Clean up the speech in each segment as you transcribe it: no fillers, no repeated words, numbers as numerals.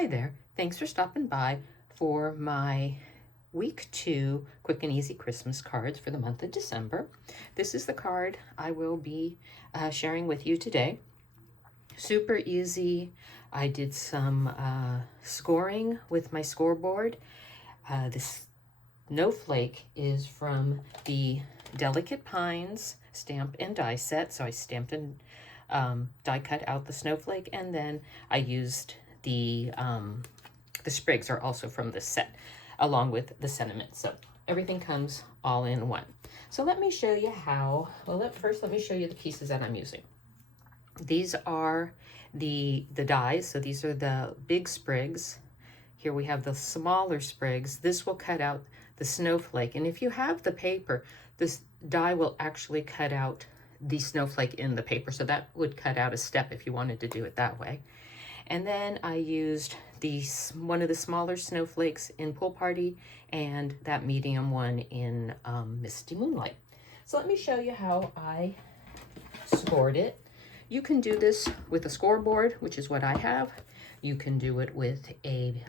Hi there, thanks for stopping by for my week 2 quick and easy Christmas cards for the month of December. This is the card I will be sharing with you today. Super easy. I did some scoring with my scoreboard. This snowflake is from the Delicate Pines stamp and die set. So I stamped and die cut out the snowflake, and then I used the sprigs are also from this set, along with the sentiment. So everything comes all in one. So let me show you how. Well, first let me show you the pieces that I'm using. These are the dies. So these are the big sprigs. Here we have the smaller sprigs. This will cut out the snowflake. And if you have the paper, this die will actually cut out the snowflake in the paper. So that would cut out a step if you wanted to do it that way. And then I used one of the smaller snowflakes in Pool Party and that medium one in Misty Moonlight. So let me show you how I scored it. You can do this with a scoreboard, which is what I have. You can do it with a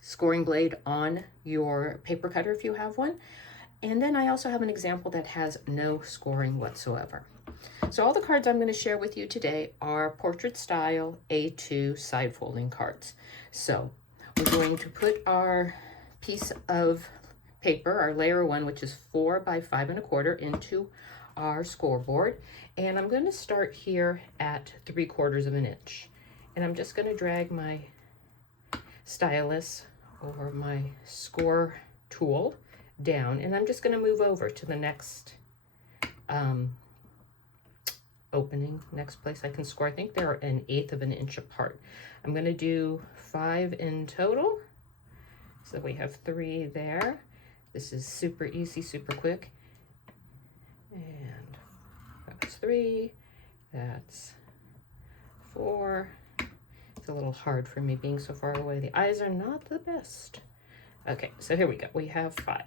scoring blade on your paper cutter if you have one. And then I also have an example that has no scoring whatsoever. So all the cards I'm going to share with you today are portrait style A2 side folding cards. So we're going to put our piece of paper, our layer 1, which is 4 by 5 1/4, into our scoreboard. And I'm going to start here at 3/4 of an inch. And I'm just going to drag my stylus or my score tool down, and I'm just going to move over to the next opening, next place I can score. I think they're 1/8 of an inch apart. I'm going to do 5 in total. So we have 3 there. This is super easy, super quick. And that's 3, that's 4. It's a little hard for me being so far away. The eyes are not the best. Okay, so here we go. We have 5.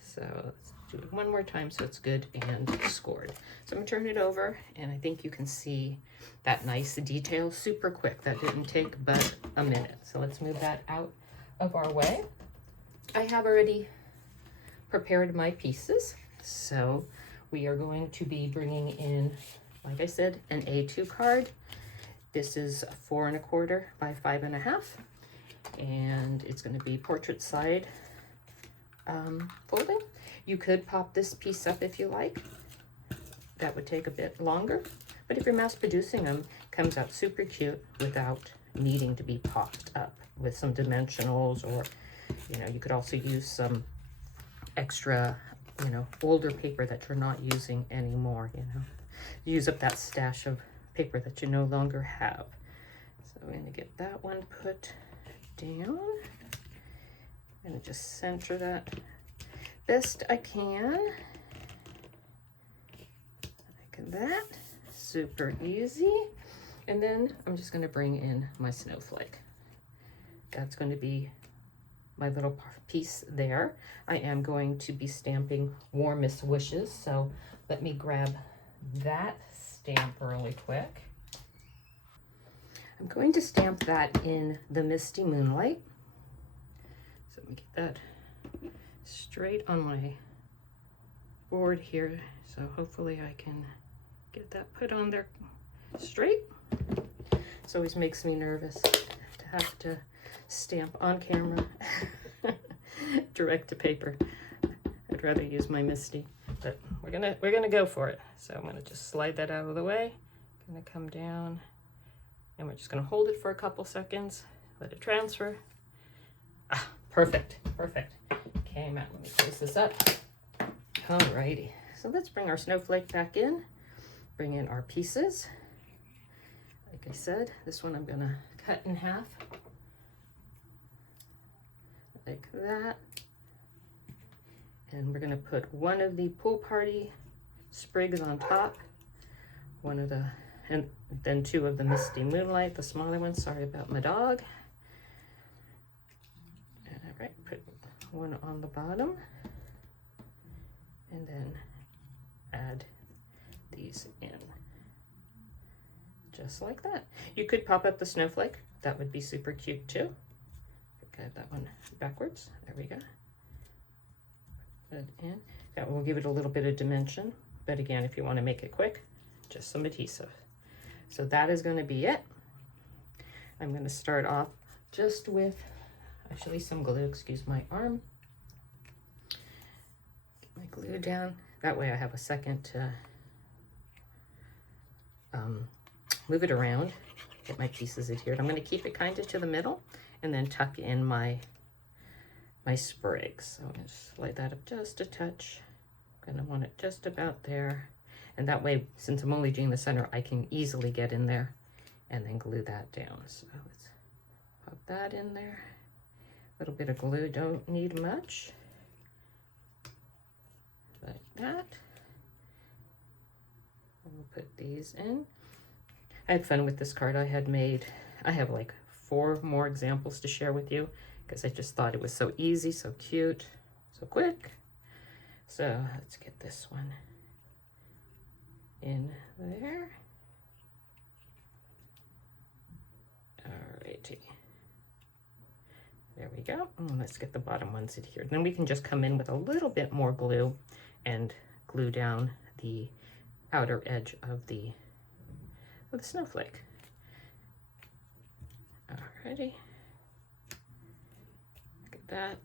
So let's do it one more time so it's good and scored. So I'm gonna turn it over, and I think you can see that nice detail, super quick. That didn't take but a minute. So let's move that out of our way. I have already prepared my pieces. So we are going to be bringing in, like I said, an A2 card. This is 4 1/4 by 5 1/2. And it's going to be portrait side folding. You could pop this piece up if you like. That would take a bit longer, but if you're mass producing them, it comes out super cute without needing to be popped up with some dimensionals, or you could also use some extra older paper that you're not using anymore. Use up that stash of paper that you no longer have. So I'm going to get that one put down. I'm going to just center that best I can. Like that. Super easy. And then I'm just going to bring in my snowflake. That's going to be my little piece there. I am going to be stamping Warmest Wishes. So let me grab that stamp really quick. I'm going to stamp that in the Misty Moonlight. So let me get that straight on my board here. So hopefully I can get that put on there straight. This always makes me nervous to have to stamp on camera, direct to paper. I'd rather use my Misty, but we're gonna go for it. So I'm gonna just slide that out of the way. Gonna come down, and we're just gonna hold it for a couple seconds, let it transfer. Ah, perfect, perfect. Okay, Matt, let me close this up. Alrighty, so let's bring our snowflake back in, bring in our pieces. Like I said, this one I'm gonna cut in half, like that. And we're gonna put one of the Pool Party sprigs on top, and then 2 of the Misty Moonlight, the smaller ones. Sorry about my dog. All right, put one on the bottom, and then add these in. just like that. You could pop up the snowflake. That would be super cute too. Okay, that one backwards. There we go. Put it in. That will give it a little bit of dimension. But again, if you want to make it quick, just some adhesive. So that is going to be it. I'm going to start off just with actually some glue. Excuse my arm. Get my glue down. That way I have a second to move it around, get my pieces adhered. I'm going to keep it kind of to the middle and then tuck in my sprigs. So I'm going to just lay that up just a touch. I'm going to want it just about there. And that way, since I'm only doing the center, I can easily get in there and then glue that down. So let's pop that in there. A little bit of glue, don't need much. Like that. And we'll put these in. I had fun with this card. I have like 4 more examples to share with you because I just thought it was so easy, so cute, so quick. So let's get this one in there. Alrighty. There we go. And let's get the bottom ones adhered. Then we can just come in with a little bit more glue and glue down the outer edge of the snowflake. Alrighty. Look at that.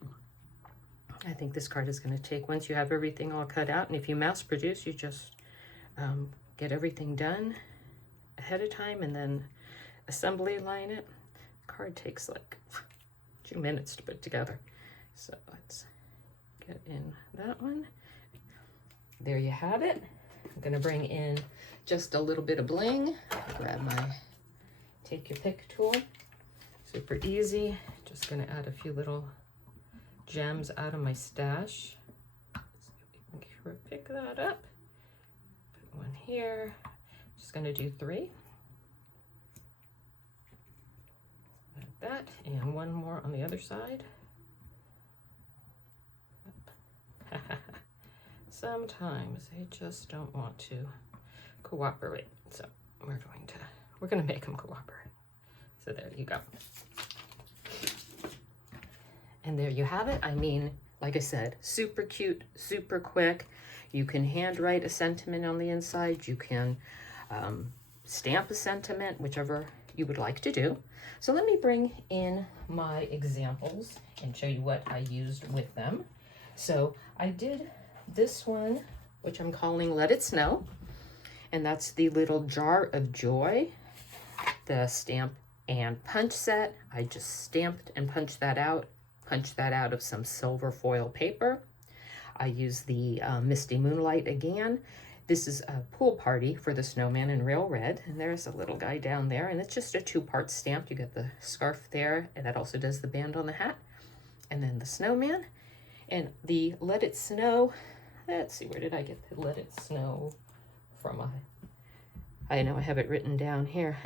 I think this card is going to take, once you have everything all cut out, and if you mass produce, you just get everything done ahead of time and then assembly line it. The card takes like 2 minutes to put together. So let's get in that one. There you have it. I'm going to bring in just a little bit of bling. Grab my take your pick tool. Super easy. Just going to add a few little gems out of my stash. Let's see if we can pick that up. Put one here. Just going to do 3. Like that. And one more on the other side. Sometimes they just don't want to cooperate. So we're going to make them cooperate. So there you go. And there you have it. I mean, like I said, super cute, super quick. You can handwrite a sentiment on the inside. You can stamp a sentiment, whichever you would like to do. So let me bring in my examples and show you what I used with them. So I did this one, which I'm calling Let It Snow. And that's the little Jar of Joy, the stamp and punch set. I just stamped and punched that out of some silver foil paper. I used the Misty Moonlight again. This is a pool party for the snowman in real red. And there's a little guy down there. And it's just a 2-part stamp. You get the scarf there. And that also does the band on the hat. And then the snowman. And the Let It Snow. Let's see, where did I get the Let It Snow from? I know I have it written down here.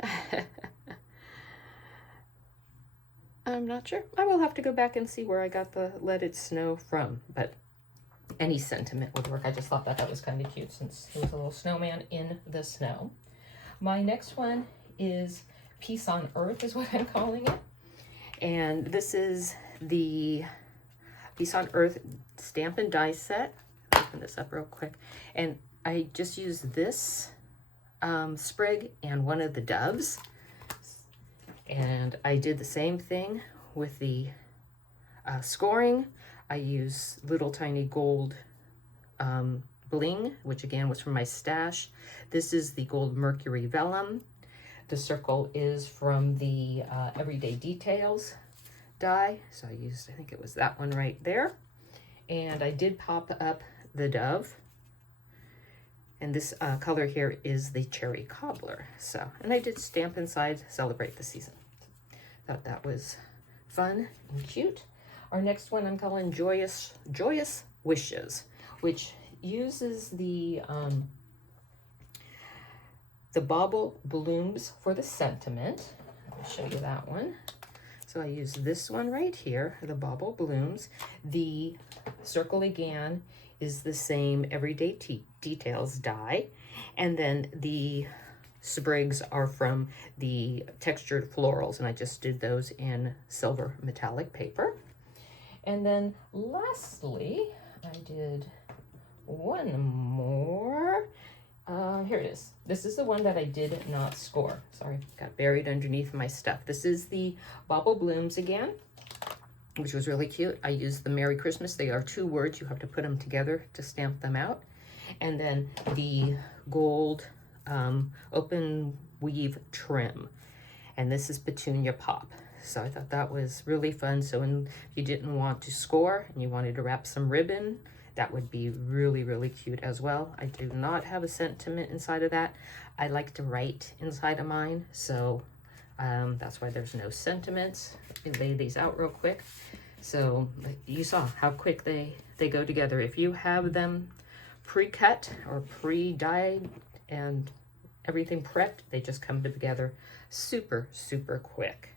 I'm not sure. I will have to go back and see where I got the Let It Snow from, but any sentiment would work. I just thought that was kind of cute since it was a little snowman in the snow. My next one is Peace on Earth is what I'm calling it. And this is the Peace on Earth stamp and die set. Open this up real quick. And I just used this sprig and one of the doves. And I did the same thing with the scoring. I use little tiny gold bling, which again was from my stash. This is the gold Mercury Vellum. The circle is from the Everyday Details die. So I used, I think it was that one right there. And I did pop up the dove. And this color here is the Cherry Cobbler. So, and I did stamp inside, celebrate the season. Thought that was fun and cute. Our next one I'm calling Joyous Wishes, which uses the Bauble Blooms for the sentiment. I'll show you that one. So I use this one right here, the Bauble Blooms. The circle again is the same Everyday Details die. And then the sprigs are from the textured florals, and I just did those in silver metallic paper. And then lastly, I did one more. Here it is. This is the one that I did not score. Sorry, got buried underneath my stuff. This is the Bauble Blooms again, which was really cute. I used the Merry Christmas. They are 2 words. You have to put them together to stamp them out. And then the gold open weave trim. And this is Petunia Pop. So I thought that was really fun. So when you didn't want to score and you wanted to wrap some ribbon, that would be really, really cute as well. I do not have a sentiment inside of that. I like to write inside of mine, so that's why there's no sentiments. Let me lay these out real quick. So you saw how quick they go together. If you have them pre-cut or pre-dyed and everything prepped, they just come together super, super quick.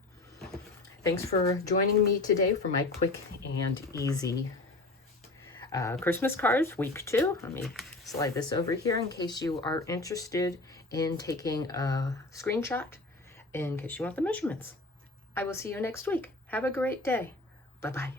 Thanks for joining me today for my quick and easy Christmas cards, week 2. Let me slide this over here in case you are interested in taking a screenshot, in case you want the measurements. I will see you next week. Have a great day. Bye-bye.